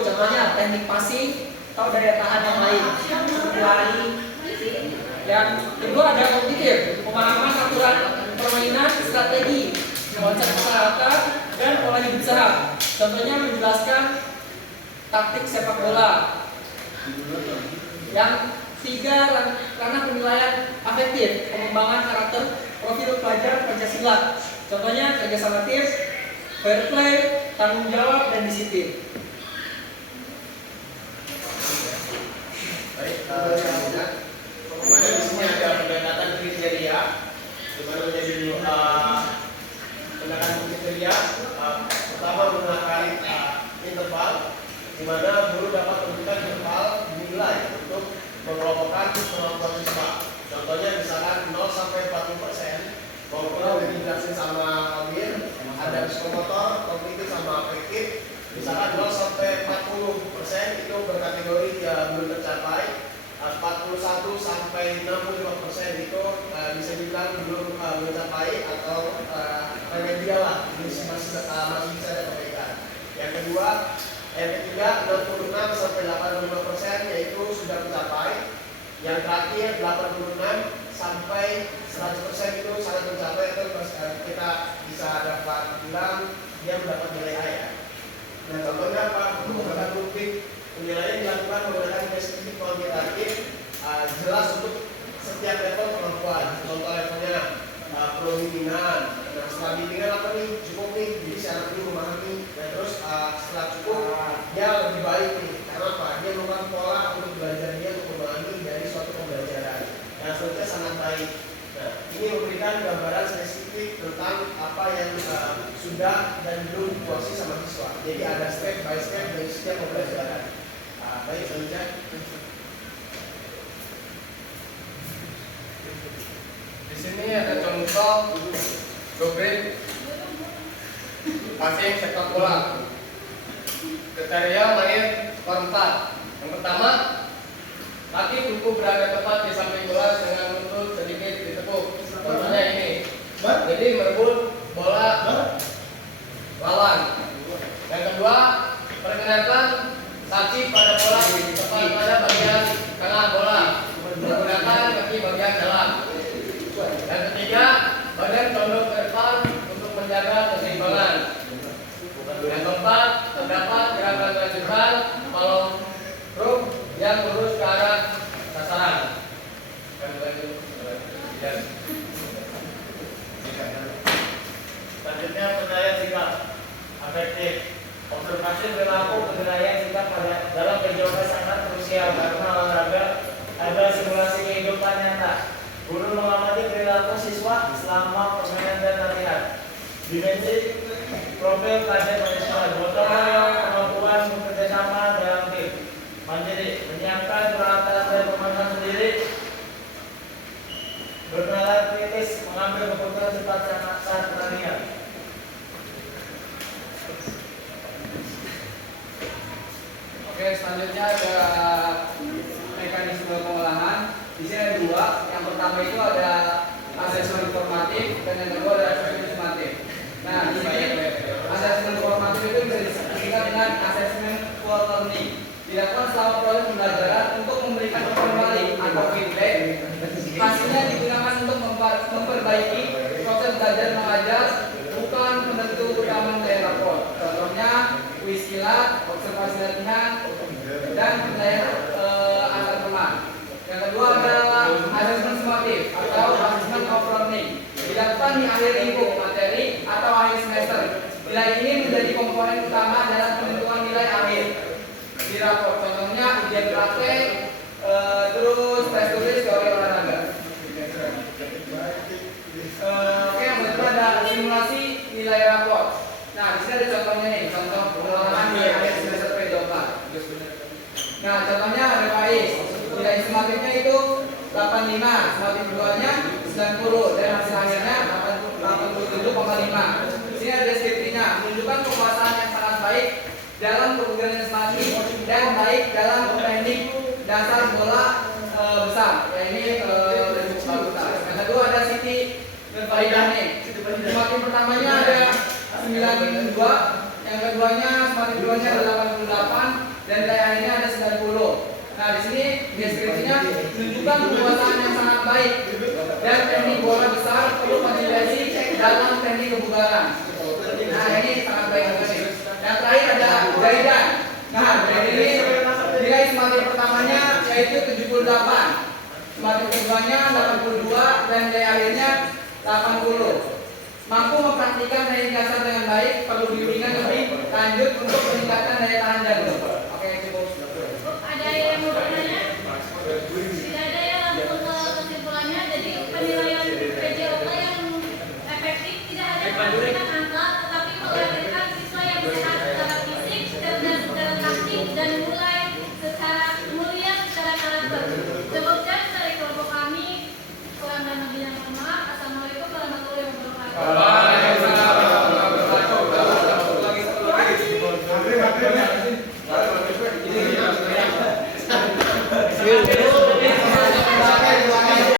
contohnya teknik passing atau daya tahan yang lain, lari. Yang kedua ada kognitif, pemahaman aturan permainan, strategi, konsep peralatan, dan pola hidup sehat. Contohnya menjelaskan taktik sepak bola. Yang tiga, ranah penilaian afektif, pengembangan karakter profil pelajar Pancasila. Contohnya kerjasama tim, fair play, tanggung jawab, dan disiplin. Baik, kemudian di sini ada pendekatan kriteria, di mana menjadi pendekatan kriteria. Pertama menggunakan interval, di mana guru dapat memberikan interval nilai untuk mengelompokkan kemampuan siswa. Contohnya misalkan 0 sampai 40%, maupun dijelasin sama Amir, ada psikomotor, kognitif sama afektif. Misalkan 0 sampai 40% itu berkategori belum tercapai. 41 sampai 65% itu bisa dibilang belum mencapai atau remedial lah, masih bisa ada perbaikan. Yang ketiga 66 sampai 85% yaitu sudah mencapai. Yang terakhir 86 sampai 100% itu sangat mencapai, atau kita bisa dapat bilang dia mendapat nilai A ya. Nah contohnya apa? Menggunakan rubrik penilaian dilakukan menggunakan spesifik kuantitatif, jelas untuk setiap level kemampuan. Contoh levelnya pro bimbingan. Nah setelah bimbingan apa nih? Cukup nih, jadi si anak ini memahami. Dan terus setelah cukup dia lebih baik nih. Karena apa? Dia melakukan pola untuk belajar dia untuk memahami dari suatu pembelajaran. Dan seterusnya sangat baik. Nah ini memberikan gambaran spesifik tentang apa yang sudah dan belum dikuasai sama siswa. Jadi ada step by step dari setiap pembelajaran. Baik, selanjutnya. Di sini ada contoh rubrik passing sepak bola. Kriteria main skor 4. Yang pertama, kaki buku berada tepat di samping bola dengan lutut sedikit ditekuk. Contohnya ini. Jadi merebut bola lawan. Yang kedua, perkenalkan kaki pada bola tepat pada bagian tengah bola menggunakan kaki bagian dalam. Yang ketiga, badan condong ke depan untuk menjaga keseimbangan. Yang keempat, terdapat gerakan lanjutan kalau ruk yang lurus ke arah sasaran. Selanjutnya penilaian sikap afektif. Observasi berlaku penilaian sikap pada dalam kehidupan sangat krusial karena olahraga adalah simulasi kehidupan nyata. Guru mengamati perilaku siswa selama permainan dan latihan. Dimensi profil pelajar profesional, gotong royong, kemampuan bekerjasama dalam tim. Mandiri, menyiapkan peralatan dan pemahaman sendiri. Bernalar kritis, mengambil keputusan cepat saat pertandingan. Oke, selanjutnya ada mekanisme pengolahan. Di sini ada dua. Yang pertama itu ada asesmen formatif dan yang kedua ada asesmen sumatif. Nah, di sini asesmen formatif itu bisa disingkat dengan asesmen for learning. Dilakukan selama proses pembelajaran untuk memberikan kembali atau feedback. Hasilnya digunakan untuk memperbaiki proses belajar mengajar, bukan penentu utama nilai rapor. Contohnya kuis kilat, observasi latihan, dan penilaian antar teman. Yang kedua adalah asesmen sumatif atau asesmen of learning. Dilakukan di akhir minggu materi atau akhir semester. Nilai ini menjadi komponen utama dalam penentuan nilai akhir di rapor. Contohnya ujian praktek, terus tes tulis teori olahraga. Oke, yang kedua ada simulasi nilai rapor. Nah, di sini ada contohnya nih, contoh pengulangan di akhir semester P24. Nah, contohnya ada PAIS. Nilai sumatifnya itu 85, sumatif keduanya 90, dan hasil akhirnya 87,5. Di sini ada deskripsinya, menunjukkan penguasaan yang sangat baik dalam kebugaran sumatif dan baik dalam teknik dasar bola besar. Ya ini bentuk besar. Yang kedua ada Siti berfaedah nih. Sumatif pertamanya ada 92, yang keduanya SMART keduanya ada 88 dan nilai akhirnya ada 90. Nah, di sini deskripsinya menunjukkan kekuasaan yang sangat baik dan teknik bola besar perlu konsentrasi dalam teknik kebugaran. Nah, ini sangat baik juga nih. Yang terakhir ada Zaidan. Nah, dari ini nilai SMART pertamanya yaitu 78. SMART keduanya 82 dan nilai akhirnya 80. Mampu mempraktikkan teknik dasar dengan baik, perlu bimbingan lebih lanjut untuk meningkatkan daya tahan jantung. Oke, cukup. Ada yang mau bertanya? Tidak ada ya, langsung ke kesimpulannya. Jadi penilaian PJOK yang efektif tidak ada